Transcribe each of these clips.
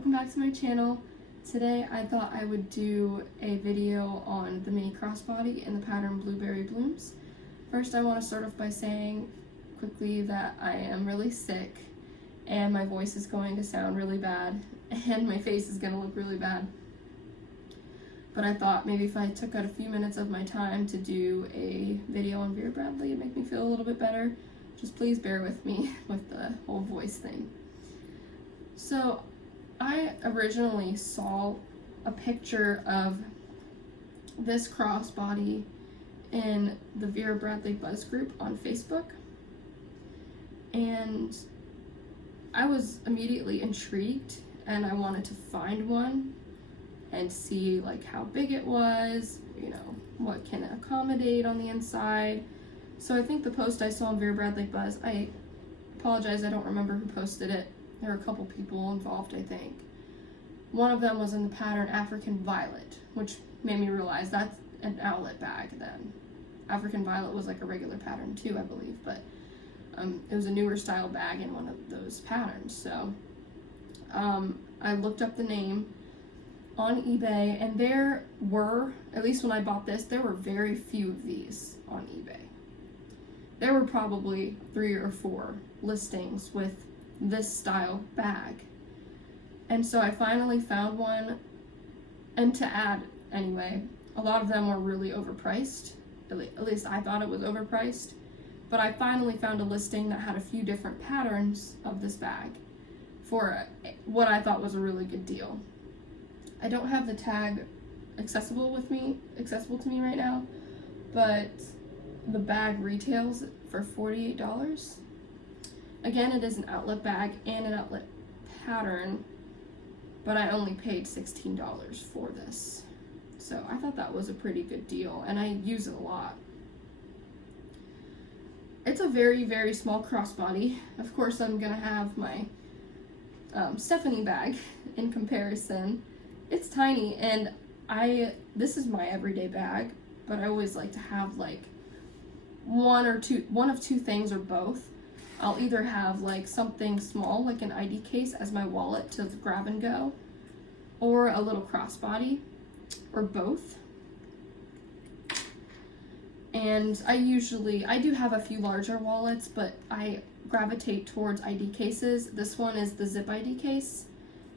welcome back to my channel. Today I thought I would do a video on the mini crossbody in the pattern Blueberry Blooms. First I want to start off by saying quickly that I am really sick and my voice is going to sound really bad and my face is going to look really bad. But I thought maybe if I took out a few minutes of my time to do a video on Vera it'd make me feel a little bit better. Just please bear with me with the whole voice thing. So I originally saw a picture of this crossbody in the Vera Bradley Buzz group on Facebook, and I was immediately intrigued and I wanted to find one and see like how big it was, you know, what can it accommodate on the inside. So I think the post I saw on Vera Bradley Buzz, I apologize, I don't remember who posted it. There were a couple people involved, I think. One of them was in the pattern African Violet, which made me realize that's an outlet bag then. African Violet was like a regular pattern too, I believe, but it was a newer style bag in one of those patterns. So I looked up the name on eBay, and there were, at least when I bought this, there were very few of these on eBay. There were probably 3 or 4 listings with this style bag. And so I finally found one, and to add anyway, a lot of them were really overpriced. At least I thought it was overpriced. But I finally found a listing that had a few different patterns of this bag for what I thought was a really good deal. I don't have the tag accessible to me right now, but the bag retails for $48. Again, it is an outlet bag and an outlet pattern, but I only paid $16 for this. So I thought that was a pretty good deal, and I use it a lot. It's a very, very small crossbody. Of course, I'm gonna have my Stephanie bag in comparison. It's tiny, and this is my everyday bag, but I always like to have like one of two things or both. I'll either have like something small like an ID case as my wallet to grab and go, or a little crossbody, or both. And I do have a few larger wallets, but I gravitate towards ID cases. This one is the zip ID case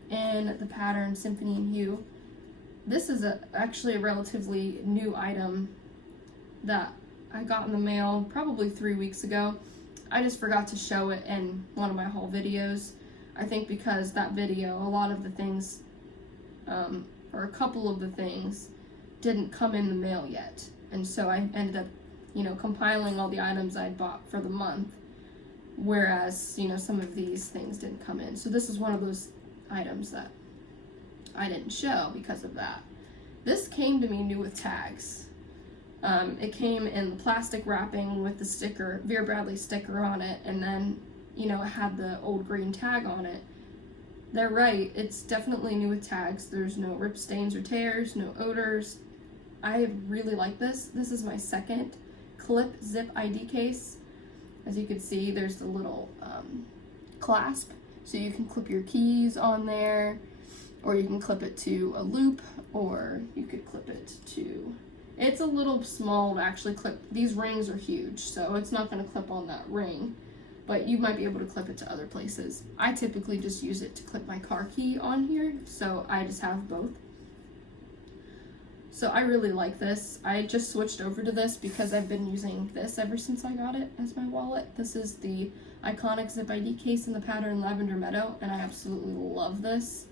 in the pattern Symphony and Hue. This is actually a relatively new item that I got in the mail probably 3 weeks ago. I just forgot to show it in one of my haul videos. I think because that video, a lot of the things, or a couple of the things, didn't come in the mail yet. And so I ended up, compiling all the items I'd bought for the month, whereas, some of these things didn't come in. So this is one of those items that I didn't show because of that. This came to me new with tags. It came in the plastic wrapping with the sticker, Vera Bradley sticker on it, and then, it had the old green tag on it. They're right, it's definitely new with tags. There's no rip stains or tears, no odors. I really like this. This is my second clip zip ID case. As you can see, there's the little clasp, so you can clip your keys on there, or you can clip it to a loop, or you could clip it to... It's a little small to actually clip. These rings are huge, so it's not going to clip on that ring, but you might be able to clip it to other places. I typically just use it to clip my car key on here, so I just have both. So I really like this. I just switched over to this because I've been using this ever since I got it as my wallet. This is the iconic zip ID case in the pattern Lavender Meadow, and I absolutely love this.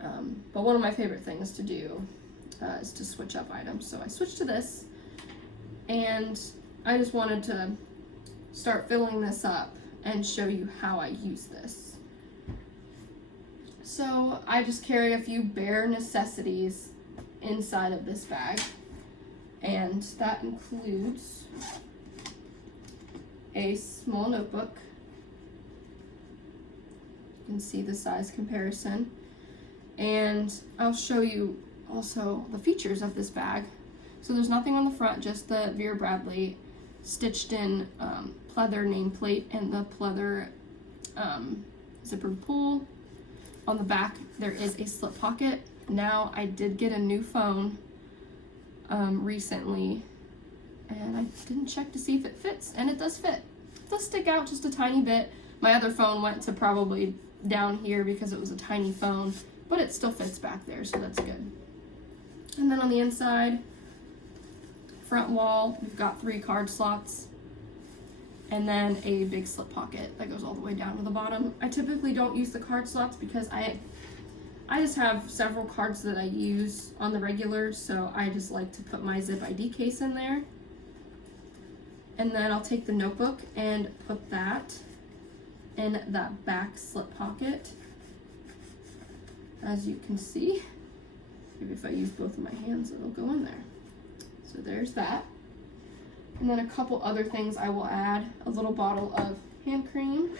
But one of my favorite things to do is to switch up items. So I switched to this, and I just wanted to start filling this up and show you how I use this. So I just carry a few bare necessities inside of this bag, and that includes a small notebook. You can see the size comparison, and I'll show you also the features of this bag. So there's nothing on the front, just the Vera Bradley stitched in pleather nameplate and the pleather zipper pull. on the back there is a slip pocket. Now I did get a new phone recently, and I didn't check to see if it fits, and it does fit. It does stick out just a tiny bit. My other phone went to probably down here because it was a tiny phone, but it still fits back there, so that's good. And then on the inside, front wall, we've got 3 card slots, and then a big slip pocket that goes all the way down to the bottom. I typically don't use the card slots because I just have several cards that I use on the regular, so I just like to put my zip ID case in there. And then I'll take the notebook and put that in that back slip pocket. As you can see, maybe if I use both of my hands, it'll go in there. So there's that. And then a couple other things I will add. A little bottle of hand cream.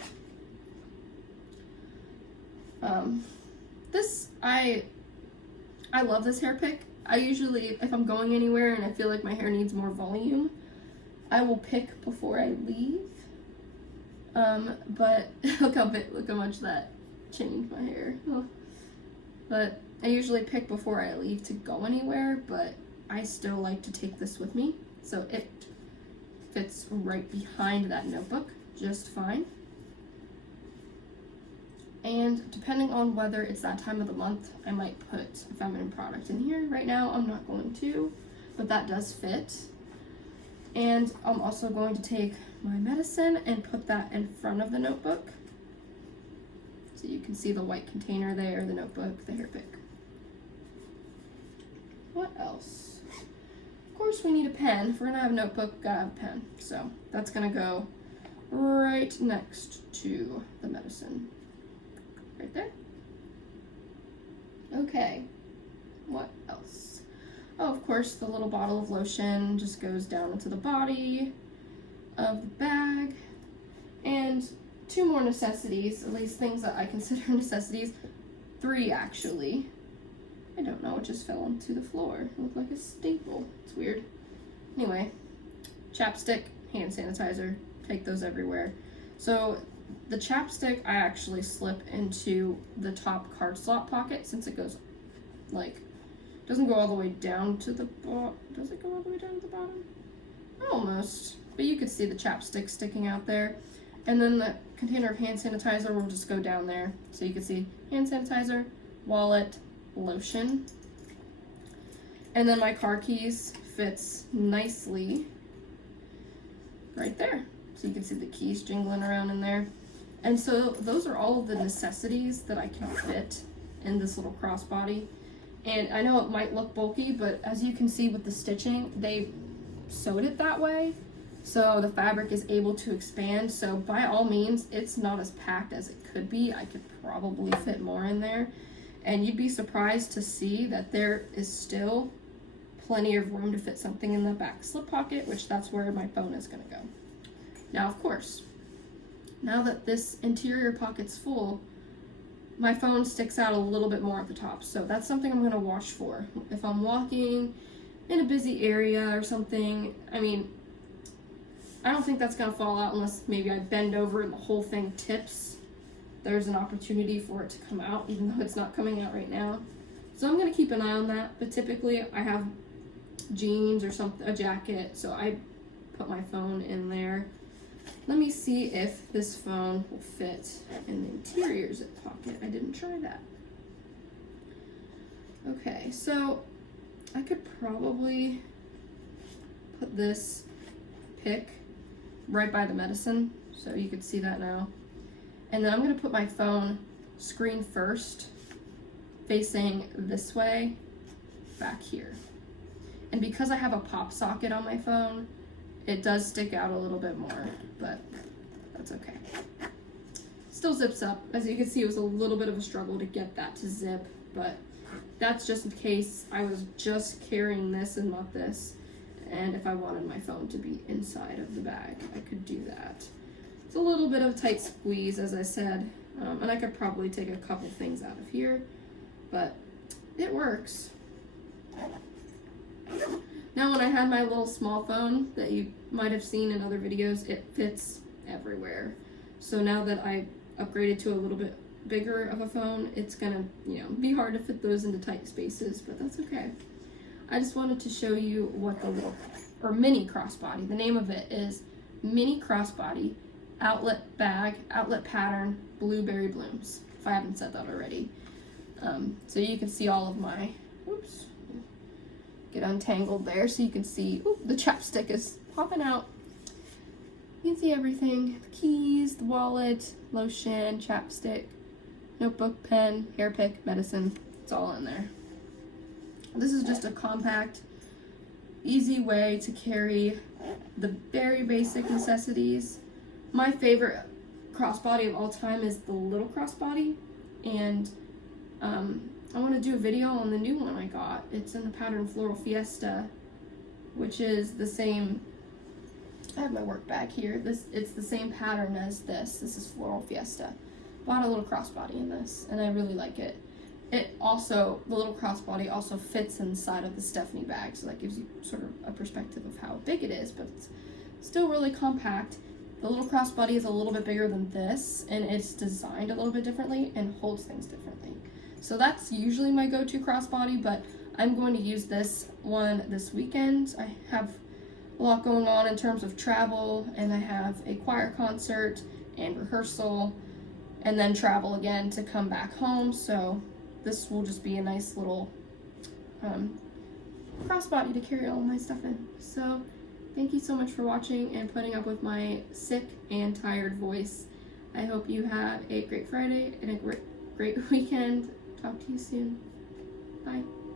I love this hair pick. I usually, if I'm going anywhere and I feel like my hair needs more volume, I will pick before I leave. But look how much that changed my hair. Oh. But I usually pick before I leave to go anywhere, but I still like to take this with me. So it fits right behind that notebook just fine. And depending on whether it's that time of the month, I might put a feminine product in here. Right now, I'm not going to, but that does fit. And I'm also going to take my medicine and put that in front of the notebook. So you can see the white container there, the notebook, the hair pick. What else? Of course, we need a pen. If we're gonna have a notebook, gotta have a pen. So that's gonna go right next to the medicine. Right there. Okay, what else? Oh, of course, the little bottle of lotion just goes down into the body of the bag. And 2 more necessities, at least things that I consider necessities. 3 actually. I don't know, it just fell onto the floor. It looked like a staple. It's weird. Anyway, chapstick, hand sanitizer, take those everywhere. So the chapstick I actually slip into the top card slot pocket since it goes like, doesn't go all the way down to the bottom. Does it go all the way down to the bottom? Almost, but you could see the chapstick sticking out there. And then the container of hand sanitizer will just go down there. So you can see hand sanitizer, wallet, lotion. And then my car keys fits nicely right there. So you can see the keys jingling around in there. And so those are all of the necessities that I can fit in this little crossbody. And I know it might look bulky, but as you can see with the stitching, they sewed it that way. So the fabric is able to expand. So by all means, it's not as packed as it could be. I could probably fit more in there. And you'd be surprised to see that there is still plenty of room to fit something in the back slip pocket, which that's where my phone is gonna go. Now, of course, now that this interior pocket's full, my phone sticks out a little bit more at the top. So that's something I'm gonna watch for. If I'm walking in a busy area or something, I mean, I don't think that's gonna fall out unless maybe I bend over and the whole thing tips. There's an opportunity for it to come out, even though it's not coming out right now. So I'm gonna keep an eye on that, but typically I have jeans or something, a jacket, so I put my phone in there. Let me see if this phone will fit in the interior zip pocket. I didn't try that. Okay, so I could probably put this pick right by the medicine, so you could see that now. And then I'm gonna put my phone screen first, facing this way, back here. And because I have a pop socket on my phone, it does stick out a little bit more, but that's okay. Still zips up. As you can see, it was a little bit of a struggle to get that to zip, but that's just in case I was just carrying this and not this. And if I wanted my phone to be inside of the bag, I could do that. It's a little bit of a tight squeeze, as I said, and I could probably take a couple things out of here, but it works. Now, when I had my little small phone that you might have seen in other videos, it fits everywhere. So now that I upgraded to a little bit bigger of a phone, it's gonna, be hard to fit those into tight spaces, but that's okay. I just wanted to show you what the little, or mini crossbody, the name of it is Mini Crossbody Outlet Bag, Outlet Pattern, Blueberry Blooms, if I haven't said that already. So you can see all of my, get untangled there so you can see, the chapstick is popping out. You can see everything, the keys, the wallet, lotion, chapstick, notebook, pen, hair pick, medicine, it's all in there. This is just a compact, easy way to carry the very basic necessities. My favorite crossbody of all time is the little crossbody, and I want to do a video on the new one I got. It's in the pattern Floral Fiesta, which is the same. I have my work bag here. It's the same pattern as this. This is Floral Fiesta. Bought a little crossbody in this, and I really like it. The little crossbody also fits inside of the Stephanie bag, so that gives you sort of a perspective of how big it is, but it's still really compact. The little crossbody is a little bit bigger than this, and it's designed a little bit differently and holds things differently. So that's usually my go-to crossbody, but I'm going to use this one this weekend. I have a lot going on in terms of travel, and I have a choir concert and rehearsal, and then travel again to come back home, so this will just be a nice little crossbody to carry all my stuff in. So thank you so much for watching and putting up with my sick and tired voice. I hope you have a great Friday and a great weekend. Talk to you soon. Bye.